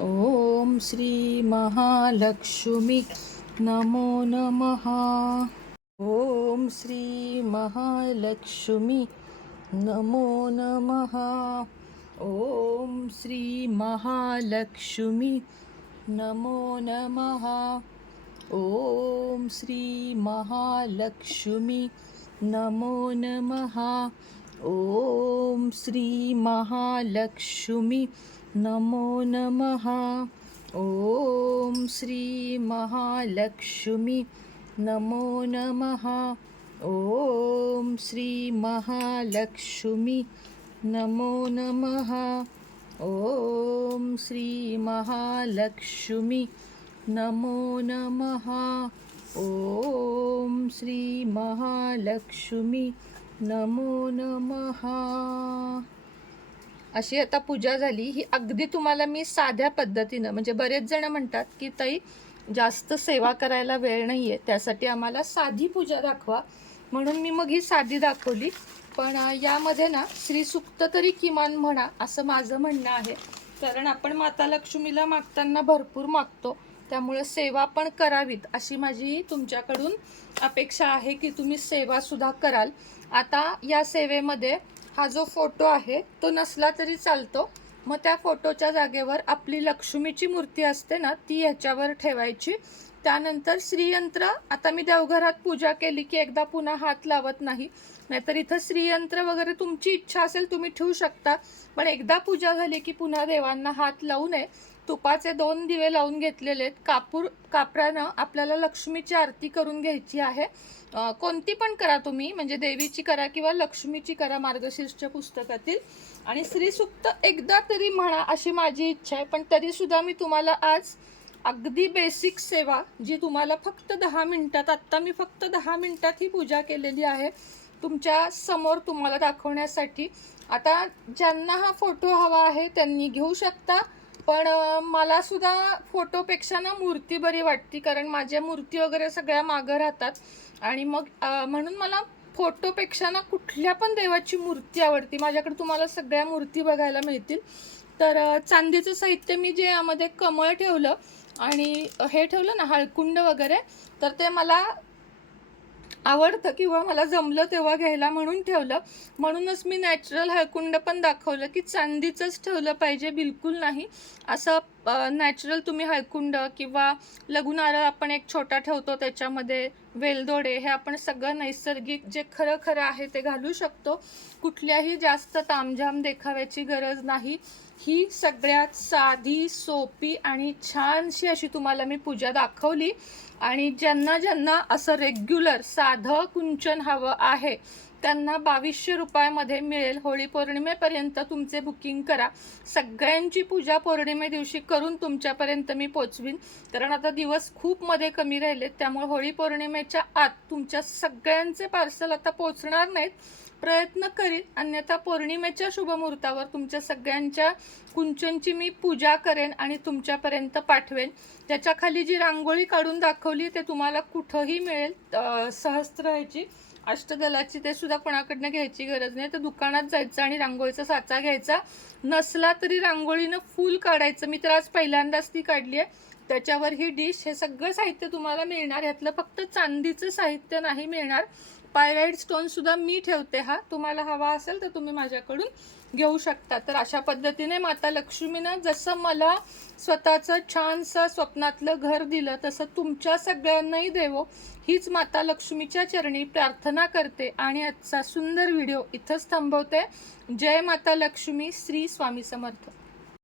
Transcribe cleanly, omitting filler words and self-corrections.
ओम श्री महालक्ष्मी नमो नमः. ओम श्री महालक्ष्मी नमो नमः. ओम श्री महालक्ष्मी नमो नमः. ओम श्री महालक्ष्मी नमो नमः. ओम श्री महालक्ष्मी नमो नमः. ओम श्री महालक्ष्मी नमो नमः. ओम श्री महालक्ष्मी नमो नमः. ओम श्री महालक्ष्मी नमो नमः. ओम श्री महालक्ष्मी नमो नमः. अशी आता पूजा झाली. ही अगदी तुम्हाला मी साध्या पद्धतीनं, म्हणजे बरेच जण म्हणतात की ताई जास्त सेवा करायला वेळ नाही आहे, त्यासाठी आम्हाला साधी पूजा दाखवा, म्हणून मी मग ही साधी दाखवली. पण यामध्ये ना श्रीसूक्त तरी किमान म्हणा असं माझं म्हणणं आहे, कारण आपण माता लक्ष्मीला मागताना भरपूर मागतो, त्यामुळे सेवा पण करावीत अशी माझी तुमच्याकडून अपेक्षा आहे की तुम्ही सेवासुद्धा कराल. आता या सेवेमध्ये हा जो फोटो आहे तो नसला तरी चालतो, मग त्या फोटोच्या जागेवर आपली लक्ष्मीची मूर्ती असते ना ती ह्याच्यावर ठेवायची. त्यानंतर श्रीयंत्र, आता मी देवघरात पूजा केली की एकदा पुन्हा हात लावत नाही, नाहीतर इथं श्रीयंत्र वगैरे तुमची इच्छा असेल तुम्ही ठेवू शकता, पण एकदा पूजा झाली की पुन्हा देवांना हात लावू नये. तुपाचे 2 दिवे लावून घेतलेले आहेत. कापरानं आपल्याला लक्ष्मीची आरती करून घ्यायची आहे. कोणती पण करा तुम्ही, म्हणजे देवीची करा किंवा लक्ष्मीची करा मार्गशीर्षच्या पुस्तकातील. आणि श्रीसूक्त एकदा तरी म्हणा अशी माझी इच्छा आहे. पण तरीसुद्धा मी तुम्हाला आज अगदी बेसिक सेवा जी तुम्हाला फक्त 10 मिनिटात, आत्ता मी फक्त 10 मिनिटात ही पूजा केलेली आहे तुमच्या समोर तुम्हाला दाखवण्यासाठी. आता ज्यांना हा फोटो हवा आहे त्यांनी घेऊ शकता, पण मला सुद्धा फोटोपेक्षा ना मूर्ती बरी वाटते, कारण माझ्या मूर्ती वगैरे सगळ्या मागं राहतात आणि मग म्हणून मला फोटोपेक्षा ना कुठल्या पण देवाची मूर्ती आवडते. माझ्याकडे तुम्हाला सगळ्या मूर्ती बघायला मिळतील. तर चांदीचं साहित्य मी जे यामध्ये कमळ ठेवलं आणि हे ठेवलं ना हळकुंड वगैरे, तर ते मला आवडतं किंवा मला जमलं तेव्हा घ्यायला म्हणून ठेवलं. म्हणूनच मी नॅचरल हळकुंड पण दाखवलं की चांदीचंच ठेवलं पाहिजे, बिलकुल नाही असं नॅचरल तुम्ही हळकुंड किंवा लघुनारळ आपण एक छोटा ठेवतो त्याच्यामध्ये वेलदोडे, हे आपण सगळं नैसर्गिक जे खरं खरं आहे ते घालू शकतो. कुठल्याही जास्त तामझाम देखाव्याची गरज नाही. ही सगळ्यात साधी, सोपी आणि छानशी अशी तुम्हाला मी पूजा दाखवली. आणि ज्यांना ज्यांना असं रेग्युलर साधं कुंचन हवं आहे त्यांना 2200 रुपयामध्ये मिळेल. होळी पौर्णिमेपर्यंत तुमचे बुकिंग करा. सगळ्यांची पूजा पौर्णिमे दिवशी करून तुमच्यापर्यंत मी पोचवीन, कारण आता दिवस खूप मध्ये कमी राहिलेत, त्यामुळे होळी पौर्णिमेच्या आत तुमच्या सगळ्यांचे पार्सल आता पोचणार नाहीत. प्रयत्न करीन, अन्यथा पौर्णिमेच्या शुभमुहूर्तावर तुमच्या सगळ्यांच्या कुंचनची मी पूजा करेन आणि तुमच्यापर्यंत पाठवेन. त्याच्या खाली जी रांगोळी काढून दाखवली ते तुम्हाला कुठंही मिळेल, सहस्त्र अष्टदलाची, ते सुद्धा कोणाकडनं घ्यायची गरज नाही. तर दुकानात जायचं आणि रांगोळीचा साचा घ्यायचा, नसला तरी रांगोळीनं फूल काढायचं. मी तर आज पहिल्यांदाच ती काढली आहे. त्याच्यावर ही डिश, हे सगळं साहित्य तुम्हाला मिळणार. यातलं फक्त चांदीचं साहित्य नाही मिळणार, पायराइट स्टोन सुद्धा मी ठेवते. हा तुम्हाला हवा असेल तर तुम्ही माझ्याकडून घेऊ शकता. तर अशा पद्धतीने माता लक्ष्मीनं जसं मला स्वतःचं छानसं स्वप्नातलं घर दिलं तसं तुमच्या सगळ्यांनाही देवो, हीच माता लक्ष्मीच्या चरणी प्रार्थना करते आणि आजचा सुंदर व्हिडिओ इथंच थांबवते. जय माता लक्ष्मी. श्री स्वामी समर्थ.